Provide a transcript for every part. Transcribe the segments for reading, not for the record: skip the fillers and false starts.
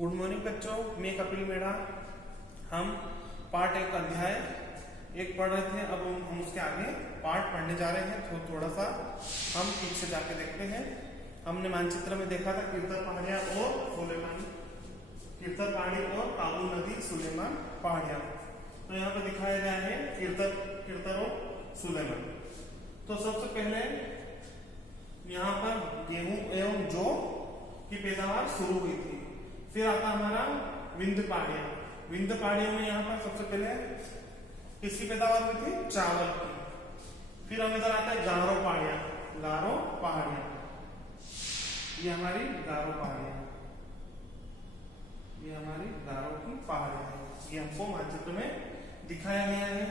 Good morning बच्चों, मैं कपिल मेड़ा। हम पार्ट 1 अध्याय 1 पढ़ रहे थे। अब हम उसके आगे पार्ट पढ़ने जा रहे हैं। तो थोड़ा सा हम पीछे जाके देखते हैं। हमने मानचित्र में देखा था कीर्तन पहाड़ियां और सुलेमान, कीर्तन पहाड़ी और काबुल नदी, सुलेमान पहाड़ियां। तो यहाँ पे दिखाया गया है कीर्तन और सुलेमान। तो सबसे पहले यहाँ पर गेहूं एवं जौ की पैदावार शुरू हुई थी। फिर आता हमारा विंध्य पहाड़ियां। विंध्य पहाड़ियों में यहाँ पर सबसे पहले किसकी पैदावार हुई थी? चावल की। फिर हम इधर आता है गारो पहाड़ियां। गारो पहाड़ियां, ये हमारी गारो पहाड़ियां, ये हमारी गारो की पहाड़ियां है। ये हमको मानचित्र में दिखाया गया है।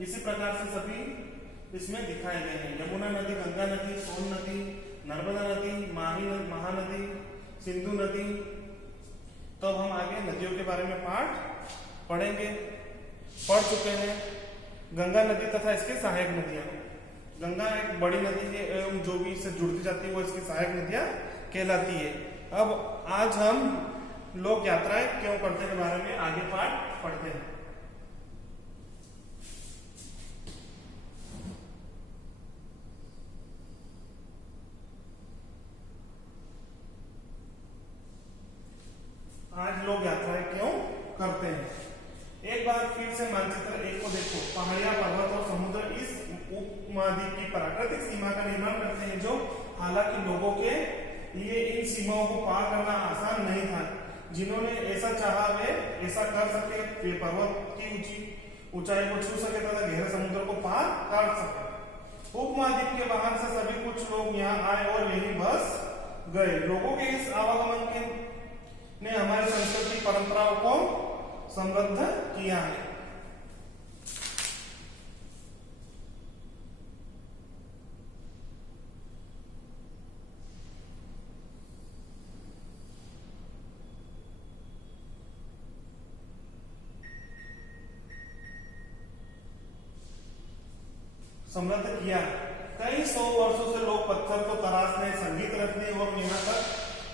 इसी प्रकार से सभी इसमें दिखाए गए हैं। यमुना नदी, गंगा नदी, सोन नदी, नर्मदा नदी, महानदी, सिंधु नदी। तो अब हम आगे नदियों के बारे में पाठ पढ़ेंगे, पढ़ चुके हैं। गंगा नदी तथा इसके सहायक नदियां। गंगा एक बड़ी नदी है एवं जो भी इससे जुड़ती जाती है वो इसकी सहायक नदियां कहलाती है। अब आज हम लोग यात्राएं क्यों करते हैं के बारे में आगे पाठ पढ़ते हैं। आज लोग यात्राएं क्यों करते हैं। एक बार फिर से मानचित्र 1 को देखो। पहाड़ियां, पर्वत और समुद्र इस उपमहाद्वीप की प्राकृतिक सीमा का निर्माण करते हैं, जो हालांकि लोगों के लिए इन सीमाओं को पार करना आसान नहीं था। जिन्होंने ऐसा चाहा वे ऐसा कर सके। वे पर्वत की ऊंचाई को छू सके तथा गहरे समुद्र को पार कर सके। उपमहाद्वीप के बाहर से सभी कुछ लोग यहाँ आए और यहीं बस गए। लोगों के इस आवागमन के ने हमारी संस्कृति परंपराओं को समृद्ध किया है। समृद्ध किया। कई 100 वर्षों से लोग पत्थर को तराशने, संगीत रखने और यहाँ तक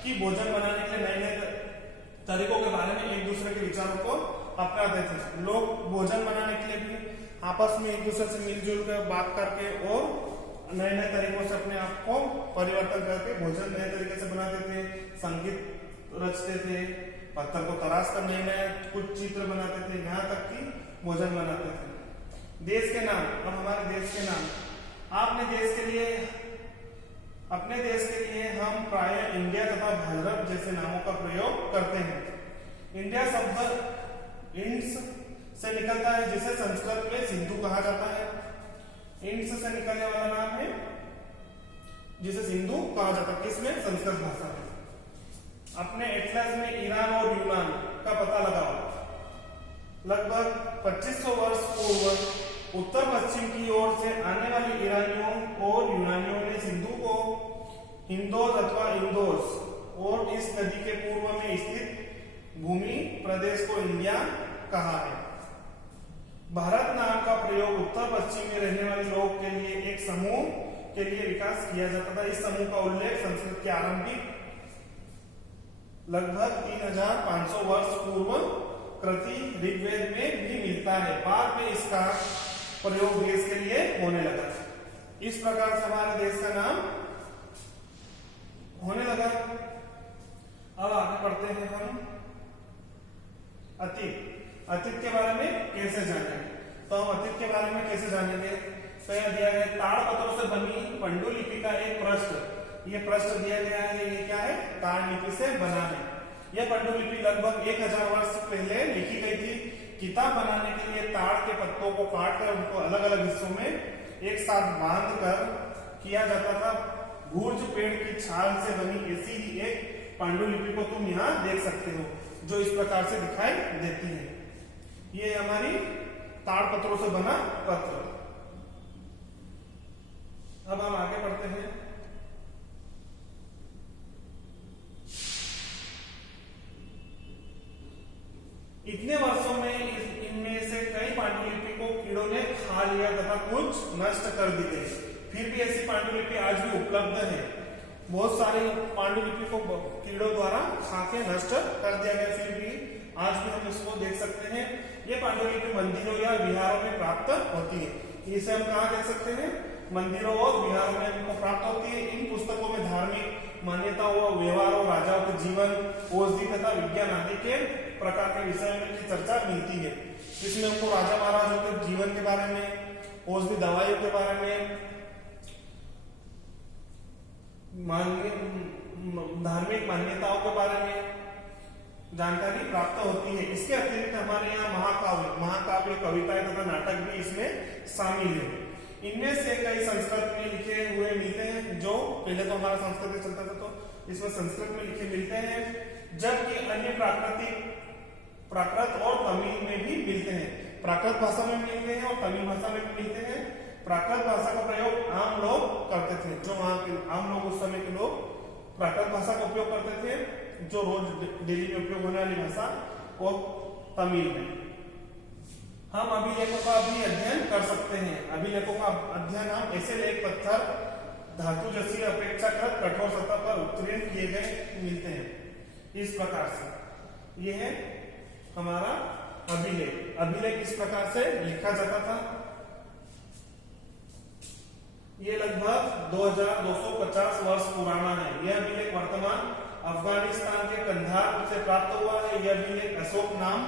कि भोजन बनाने के नए नए तरीकों के बारे में एक दूसरे के विचारों को अपनाते थे। लोग भोजन बनाने के लिए भी आपस में एक दूसरे से मिलजुल कर बात करके और नए नए तरीकों से अपने आप को परिवर्तन करके भोजन नए तरीके से बनाते थे, संगीत रचते थे, पत्थर को तराश कर नए नए कुछ चित्र बनाते थे, यहाँ तक कि भोजन बनाते थे। देश के नाम। अब हमारे देश के नाम, अपने देश के लिए हम प्राय इंडिया तथा भारत जैसे नामों का प्रयोग करते हैं। इंडिया शब्द इंड्स से निकलता है, जिसे संस्कृत में सिंधु कहा जाता है। इंड्स से निकलने वाला नाम है जिसे सिंधु कहा जाता है। किसमें? संस्कृत भाषा में। अपने एटलस में ईरान और यूनान का पता लगाओ। लगभग 2500 वर्ष पूर्व उत्तर पश्चिम की ओर से आने वाले ईरानियों और यूनानियों ने सिंधु को हिंदोस अथवा इंदोस और इस नदी के पूर्व में स्थित भूमि प्रदेश को इंडिया कहा है। भारत नाम का प्रयोग उत्तर पश्चिम में रहने वाले लोग के लिए एक समूह के लिए विकास किया जाता था। इस समूह का उल्लेख संस्कृत के आरंभिक लगभग 3500 वर्ष पूर्व कृति ऋग्वेद में भी मिलता है। बाद में इसका प्रयोग देश के लिए होने लगा। इस प्रकार से हमारे देश का नाम होने लगा। अब आगे बढ़ते हैं हम अतीत। अतीत के बारे में कैसे जानेंगे? तो हम अतीत के बारे में कैसे जानेंगे? तो यह दिया गया ताड़पत्रों से बनी पांडुलिपि का एक पृष्ठ। ये पृष्ठ दिया गया है। ये क्या है? ताड़लिपि से बना है। यह पांडुलिपि लगभग 1000 वर्ष पहले लिखी गई थी। किताब बनाने के लिए ताड़ के पत्तों को काटकर उनको अलग अलग हिस्सों में एक साथ बांध कर किया जाता था। भूर्ज पेड़ की छाल से बनी ऐसी ही एक पांडुलिपि को तुम यहाँ देख सकते हो, जो इस प्रकार से दिखाई देती है। ये हमारी ताड़ पत्रों से बना पत्र। अब हम आगे बढ़ते हैं। इतने वर्षों में इनमें से कई पांडुलिपि को कीड़ों ने खा लिया तथा कुछ नष्ट कर दी गई। फिर भी ऐसी पांडुलिपि आज भी उपलब्ध है। बहुत सारी पांडुलिपि को कीड़ों द्वारा खा के नष्ट कर दिया गया, फिर भी आज भी हम इसको देख सकते हैं। ये पांडुलिपि मंदिरों या विहारों में प्राप्त होती है। इसे हम कहाँ देख सकते हैं? मंदिरों और विहारों में हमको प्राप्त होती है। इन पुस्तकों में धार्मिक मान्यताओं, व्यवहारों, राजाओं के जीवन, औषधि तथा विज्ञान आदि के प्रकार के विषय में की चर्चा मिलती है। इसमें हमको राजा महाराजों के जीवन के बारे में, औषधि दवाइयों के बारे में, धार्मिक मान्यताओं के बारे में जानकारी प्राप्त होती है। इसके अतिरिक्त हमारे यहाँ महाकाव्य, कविताएं तथा नाटक भी इसमें शामिल है। इनमें से कई संस्कृत में लिखे हुए मिलते हैं, जो पहले तो हमारा संस्कृत चलता था तो इसमें संस्कृत में लिखे मिलते हैं, जबकि अन्य प्राकृत और तमिल में भी मिलते हैं। प्राकृत भाषा में मिलते हैं और तमिल भाषा में भी मिलते हैं। प्राकृत भाषा का प्रयोग आम लोग करते थे, जो वहां के आम लोग उस समय के लोग प्राकृत भाषा का उपयोग करते थे, जो रोज डेली में उपयोग होने वाली भाषा, वो तमिल में। हम अभिलेखों का भी अध्ययन कर सकते हैं। अभिलेखों का अध्ययन हम ऐसे लेख पत्थर, धातु जैसी अपेक्षाकृत कठोर सतह पर उत्कीर्ण किए गए मिलते हैं। इस प्रकार से यह है हमारा अभिलेख। अभिलेख इस प्रकार से लिखा जाता था। ये लगभग 2250 वर्ष पुराना है। यह अभिलेख वर्तमान अफगानिस्तान के कंधार से प्राप्त हुआ है। यह अभिलेख अशोक नाम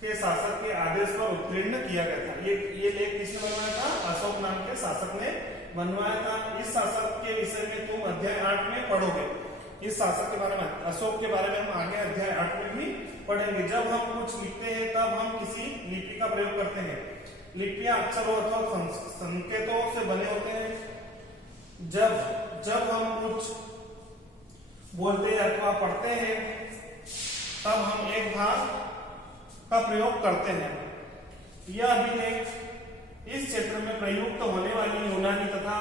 के शासक के आदेश पर उत्कीर्ण किया गया था। ये लेख किसने बनवाया था? अशोक नाम के शासक ने बनवाया था। इस शासक के विषय में तुम अध्याय 8 में पढ़ोगे। इस शासक के बारे में, अशोक के बारे में हम आगे अध्याय 8 में भी पढ़ेंगे। जब हम कुछ लिखते हैं तब हम किसी लिपि का प्रयोग करते हैं। लिपियां अक्षरों अथवा संकेतों से बने होते हैं। जब हम कुछ बोलते हैं अथवा पढ़ते हैं तब हम एक भाग का प्रयोग करते हैं। यह अभिलेख इस क्षेत्र में प्रयुक्त होने वाली यूनानी तथा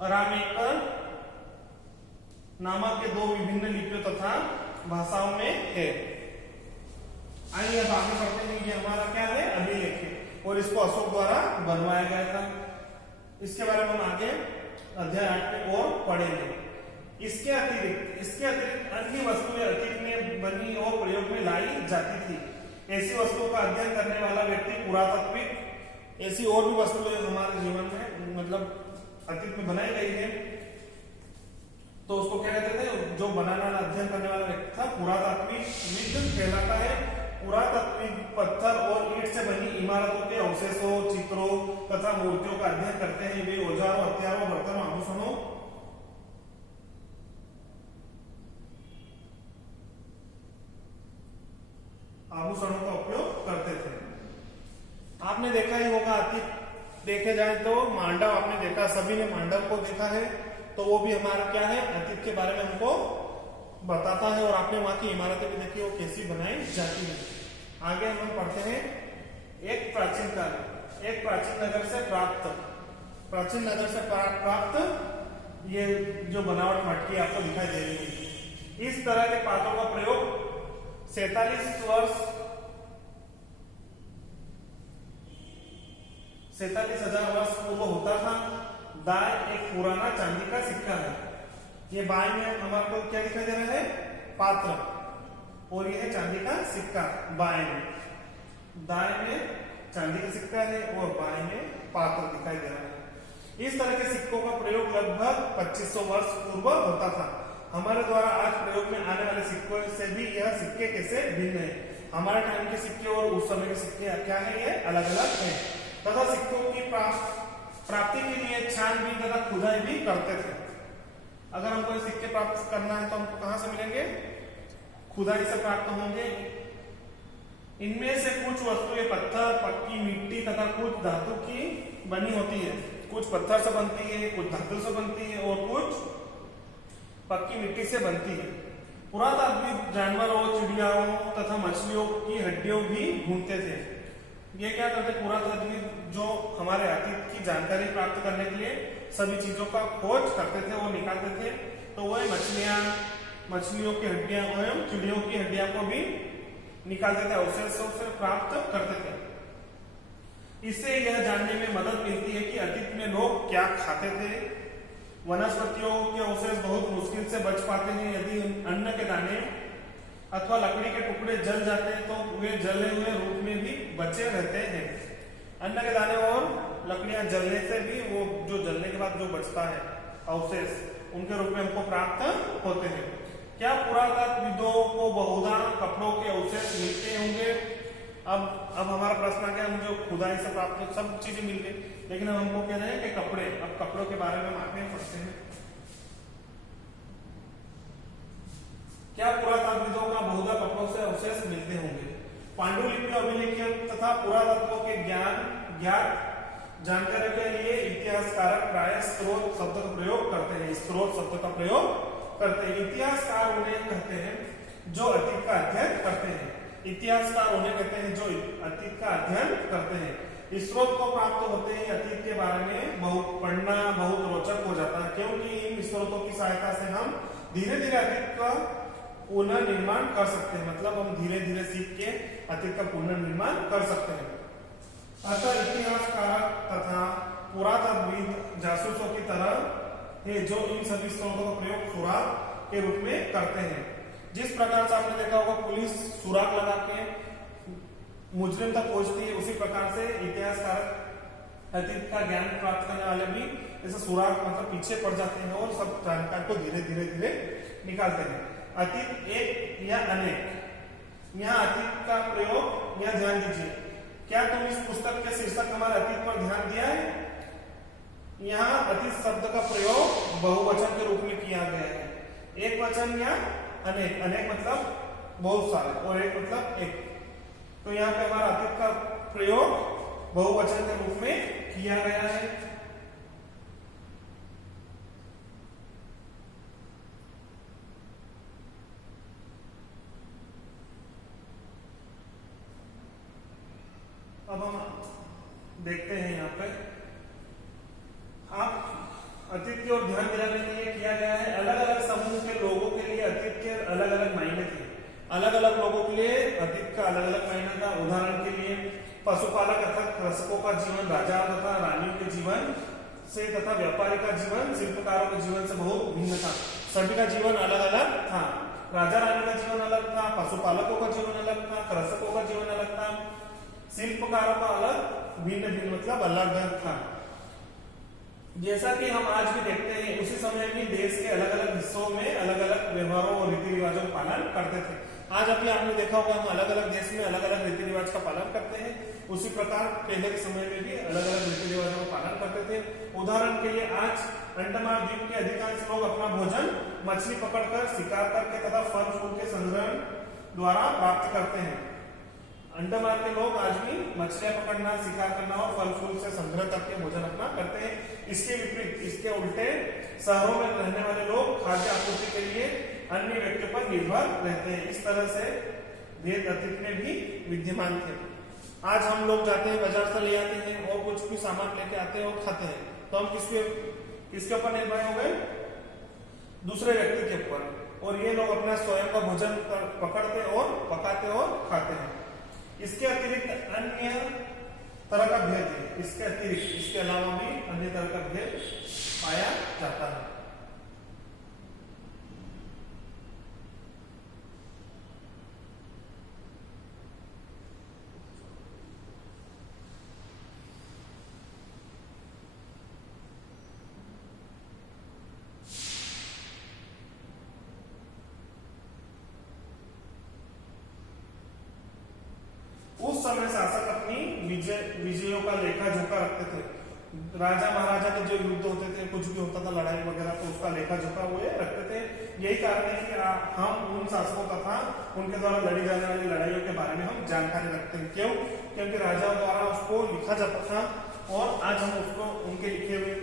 अरामिक नामक के 2 विभिन्न लिपियों तथा भाषाओं में है। आइए अब आगे बढ़ते हैं। ये हमारा क्या है? अभिलेख है और इसको अशोक द्वारा बनवाया गया था। इसके बारे में हम आगे अध्याय 8 में और पढ़ेंगे। इसके अतिरिक्त अन्य वस्तुएं अतीत में बनी और प्रयोग में लाई जाती थी। ऐसी वस्तुओं का अध्ययन करने वाला व्यक्ति पुरातत्विक, ऐसी और भी वस्तुएं हमारे जीवन में मतलब अतीत में बनाई गई है तो उसको क्या कहते थे? जो बनाने वाला, अध्ययन करने वाला व्यक्ति था पुरातात्विक कहलाता है। पुरातात्विक पत्थर और ईंट से बनी इमारतों के अवशेषों, चित्रों तथा मूर्तियों का अध्ययन करते हैं। वे औजारों, हथियारों, बर्तनों, आभूषणों का उपयोग करते थे। आपने देखा ही होगा, अतीत देखे जाए तो मांडव आपने देखा, सभी ने मांडव को देखा है, तो वो भी हमारा क्या है? अतीत के बारे में हमको बताता है। और आपने वहां की इमारतें भी देखी, वो कैसी बनाई जाती है। आगे हम पढ़ते हैं एक प्राचीन काल, एक प्राचीन नगर से प्राप्त ये जो बनावट मटकी आपको दिखाई दे रही है। इस तरह के पात्रों का प्रयोग 47,000 वर्ष पूर्व होता था। दाएं एक पुराना चांदी का सिक्का है। ये बाएं में हमारे को क्या दिखाई दे रहा है? पात्र, और ये है चांदी का सिक्का बाएं में। दाएं में चांदी का सिक्का है और बाएं में पात्र दिखाई दे रहा है। इस तरह के सिक्कों का प्रयोग लगभग 2500 वर्ष पूर्व होता था। हमारे द्वारा आज प्रयोग में आने वाले सिक्कों से भी यह सिक्के कैसे भिन्न है। हमारे टाइम के सिक्के और उस समय के सिक्के क्या है? ये अलग अलग है। तथा सिक्कों की प्राप्ति के लिए छानबीन तथा खुदाई भी करते थे। अगर हमको सिक्के प्राप्त करना है तो हमको कहां से मिलेंगे? खुदाई से प्राप्त होंगे। इनमें से कुछ वस्तुएं पत्थर, पक्की मिट्टी तथा कुछ धातु की बनी होती है। कुछ पत्थर से बनती है, कुछ धातु से बनती है और कुछ पक्की मिट्टी से बनती है। पुरातात्विक जानवरों, चिड़ियाओं तथा मछलियों की हड्डियों भी ढूंढते थे। ये क्या करते? पुरातात्विक जो हमारे अतीत की जानकारी प्राप्त करने के लिए सभी चीजों का खोज करते थे और निकालते थे। तो वह मछलियों की हड्डियां एवं चिड़ियों की हड्डियां को भी निकालते थे, अवशेषों से प्राप्त करते थे। इससे यह जानने में मदद मिलती है कि अतीत में लोग क्या खाते थे, वनस्पतियों के अवशेष बहुत मुश्किल से बच पाते हैं। यदि अन्न के दाने अथवा लकड़ी के टुकड़े जल जाते हैं तो वे जले हुए रूप में भी बचे रहते हैं। अन्न के दाने और लकड़ियां जलने से भी वो जो जलने के बाद जो बचता है अवशेष उनके रूप में हमको प्राप्त होते हैं। क्या पुरातत्वविदों को बहुधा कपड़ों के अवशेष मिलते होंगे? अब हमारा प्रश्न क्या है, मुझे खुदाई से प्राप्त सब चीजें मिल गई, लेकिन हमको कह रहे हैं कि कपड़े, अब कपड़ों के बारे में आगे पढ़ते हैं। क्या पुरातत्वविदों का बहुधा कपड़ों से अवशेष मिलते होंगे? पांडुलिपि, अभिलेख तथा पुरातत्व के ज्ञात जानकारी के लिए इतिहासकारक प्राय स्रोत शब्द का प्रयोग करते हैं। स्रोत शब्द का प्रयोग करते हैं। इतिहासकार उन्हें कहते हैं जो अतीत का अध्ययन करते हैं। इतिहासकार उन्हें कहते हैं जो अतीत का अध्ययन करते हैं। स्रोत को प्राप्त होते ही अतीत के बारे में पढ़ना बहुत रोचक हो जाता है, क्योंकि इन स्रोतों की सहायता से हम धीरे धीरे अतीत का पुनर्निर्माण कर सकते हैं। मतलब हम धीरे धीरे सीख के अतीत का पुनर्निर्माण कर सकते हैं। अतः इतिहासकार तथा पुरातत्वविद जासूसों की तरह है जो इन सभी स्रोतों का प्रयोग सुराग के रूप में करते हैं। जिस प्रकार से आपने देखा होगा पुलिस सुराग लगा के मुजरिम तक पहुंचती है, उसी प्रकार से इतिहासकार अतीत का ज्ञान प्राप्त करने वाले भी ऐसे सुराग मतलब पीछे पड़ जाते हैं और सब जानकारी को धीरे धीरे धीरे निकालते हैं। अतीत एक या अनेक, यहाँ अतीत का प्रयोग यहाँ ध्यान दीजिए। क्या तुम इस पुस्तक के शीर्षक हमारे अतीत पर ध्यान दिया है? यहाँ अतीत शब्द का प्रयोग बहुवचन के रूप में किया गया है। एक वचन या अनेक, अनेक मतलब बहुत सारे और एक मतलब एक, तो यहाँ पे हमारा अतीत का प्रयोग बहुवचन के रूप में किया गया है। अब हम देखते हैं यहाँ पे आप अतीत की ओर ध्यान दिलाने के लिए किया गया है। अलग अलग समूह के लोगों के लिए अतीत के अलग अलग मायने थे। अलग अलग लोगों के लिए अतीत का अलग अलग मायने था। उदाहरण के लिए पशुपालक अर्थात कृषकों का जीवन राजा तथा रानियों के जीवन से तथा व्यापारी का जीवन शिल्पकारों के जीवन से बहुत भिन्न था। सभी का जीवन अलग अलग था। राजा रानी का जीवन अलग था, पशुपालकों का जीवन अलग था, कृषकों का जीवन अलग था, शिल्पकारों का अलग भिन्न भिन्न मतलब अलग था। जैसा कि हम आज भी देखते हैं, उसी समय भी देश के अलग अलग हिस्सों में अलग अलग व्यवहारों और रीति रिवाजों का पालन करते थे। आज अभी आपने देखा होगा हम अलग अलग देश में अलग अलग रीति रिवाज का पालन करते हैं, उसी प्रकार पहले के समय में भी अलग अलग रीति रिवाजों का पालन करते थे। उदाहरण के लिए आज अंडमान द्वीप के अधिकांश लोग अपना भोजन मछली पकड़कर, शिकार करके तथा फल फूल के संग्रहण द्वारा प्राप्त करते हैं। अंडमान के लोग आज भी मछलियां पकड़ना, शिकार करना और फल फूल से संग्रह करके भोजन अपना करते हैं। इसके विपरीत, इसके उल्टे शहरों में रहने वाले लोग खाद्य आपूर्ति के लिए अन्य व्यक्तियों पर निर्भर रहते हैं। इस तरह से भेद अतीत में भी विद्यमान थे। आज हम लोग जाते हैं बाजार से ले आते हैं और कुछ भी सामान लेके आते हैं और खाते हैं, तो हम किसके ऊपर निर्भर हो गए? दूसरे व्यक्ति के ऊपर। और ये लोग अपना स्वयं का भोजन पकड़ते और पकाते और खाते हैं। इसके अतिरिक्त अन्य तरह का भेद है। इसके अतिरिक्त, इसके अलावा भी अन्य तरह का भेद पाया जाता है। उस समय शासक अपनी विजयों का लेखा जोखा रखते थे। राजा महाराजा के जो युद्ध होते थे, कुछ भी होता था लड़ाई वगैरह, तो उसका लेखा जोखा वो रखते थे। यही कारण है कि हम उन शासकों तथा उनके द्वारा लड़ी जाने वाली लड़ाइयों के बारे में हम जानकारी रखते हैं। क्यों? क्योंकि राजाओं द्वारा उसको लिखा जाता था और आज हम उसको उनके लिखे हुए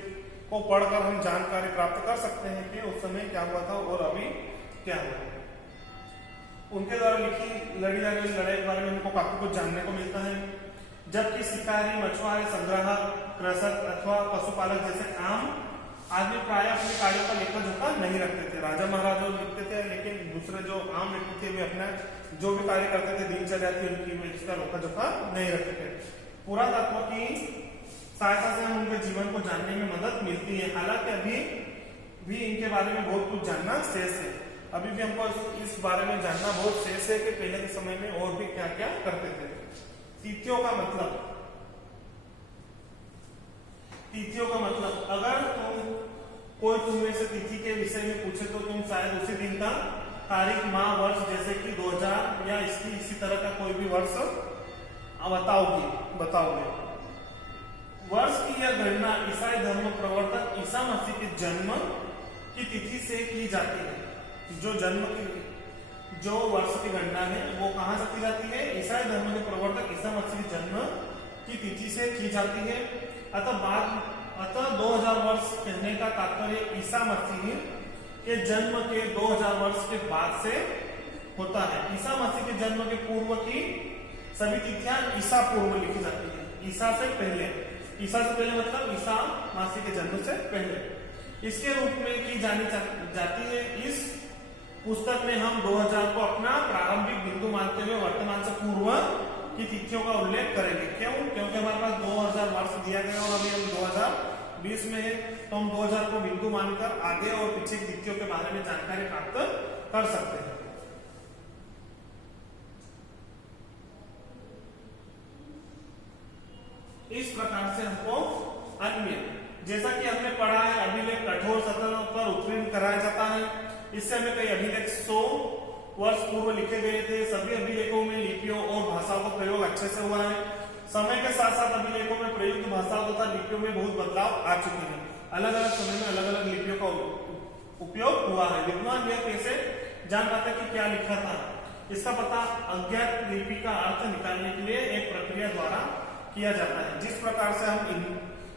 को पढ़कर हम जानकारी प्राप्त कर सकते हैं कि उस समय क्या हुआ था और अभी क्या हुआ। उनके द्वारा लिखी लड़ी जाने वाली लड़ाई के बारे में हमको काफी कुछ जानने को मिलता है। जबकि शिकारी, मछुआरे, संग्राहक, कृषक अथवा पशुपालक जैसे आम आदमी प्राय अपने कार्यों का लेखा जोखा नहीं रखते थे। राजा महाराजा लिखते थे, लेकिन दूसरे जो आम व्यक्ति थे वे अपना जो भी कार्य करते थे, दिनचर्या थी उनकी, इसका लेखा जोखा नहीं रखते थे। पुरातत्व की सहायता से हम उनके जीवन को जानने में मदद मिलती है। हालांकि अभी भी इनके बारे में बहुत कुछ जानना शेष है। अभी भी हमको इस बारे में जानना बहुत शेष है कि पहले के समय में और भी क्या क्या करते थे। तिथियों का मतलब, तिथियों का मतलब अगर तुम कोई तुम्हें से तिथि के विषय में पूछे तो तुम शायद उसी दिन का तारीख, माह, वर्ष जैसे कि 2000 या इसी तरह का कोई भी वर्ष बताओगे। वर्ष की यह गणना ईसाई धर्म प्रवर्तक ईसा मसीह के जन्म की तिथि से की जाती है। जो वर्ष की गणना है वो कहां से की जाती है? ईसाई धर्म के प्रवर्तक ईसा मसीह के जन्म की तिथि से की जाती है। अतः 2000 वर्ष कहने का तात्पर्य ईसा मसीह के जन्म के 2000 वर्ष के बाद से होता है। ईसा मसीह के जन्म के पूर्व की सभी तिथियां ईसा पूर्व लिखी जाती है। ईसा से पहले मतलब ईसा मसीह के जन्म से पहले इसके रूप में की जानी जाती है। इस पुस्तक में हम 2000 को अपना प्रारंभिक बिंदु मानते हुए वर्तमान से पूर्व की तिथियों का उल्लेख करेंगे। क्यों? क्योंकि हमारे पास 2000 वर्ष दिया गया और अभी हम 2020 में है, तो हम 2000 को बिंदु मानकर आगे और पीछे की तिथियों के बारे में जानकारी प्राप्त कर सकते हैं। इस प्रकार से हमको अन्य, जैसा कि हमने पढ़ा है, अभिलेख कठोर सतह पर उत्कीर्ण कराया जाता है। इससे हमें कई अभिलेख 100 वर्ष पूर्व लिखे गए थे। सभी अभिलेखों में लिपियों और भाषाओं का प्रयोग अच्छे से हुआ है। समय के साथ साथ अभिलेखों में प्रयुक्त भाषाओं तथा लिपियों में बहुत बदलाव आ चुके हैं। अलग अलग समय में अलग अलग लिपियों का उपयोग हुआ है। विद्वान यह कैसे जान पाते कि क्या लिखा था? इसका पता अज्ञात लिपि का अर्थ निकालने के लिए एक प्रक्रिया द्वारा किया जाता है। जिस प्रकार से हम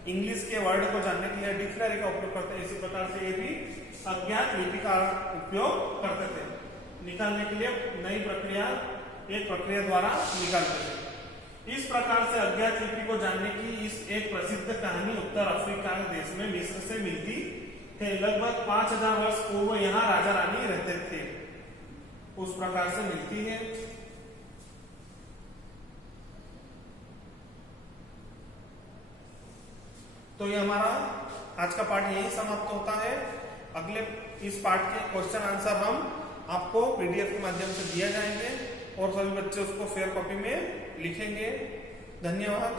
इंग्लिश के वर्ड को जानने के लिए डिक्शनरी का उपयोग करते हैं, इसी प्रकार से ये भी अज्ञात लिपि का उपयोग करते थे। निकालने के लिए नई प्रक्रिया, एक प्रक्रिया द्वारा निकालते थे। इस प्रकार से अज्ञात लिपि को जानने की एक प्रसिद्ध कहानी उत्तर अफ्रीका देश में मिस्र से मिलती है। लगभग 5000 वर्ष पूर्व यहाँ राजा रानी रहते थे, उस प्रकार से मिलती है। तो ये हमारा आज का पाठ यही समाप्त होता है। अगले इस पाठ के क्वेश्चन आंसर हम आपको पीडीएफ के माध्यम से दिया जाएंगे और सभी बच्चे उसको फेयर कॉपी में लिखेंगे। धन्यवाद।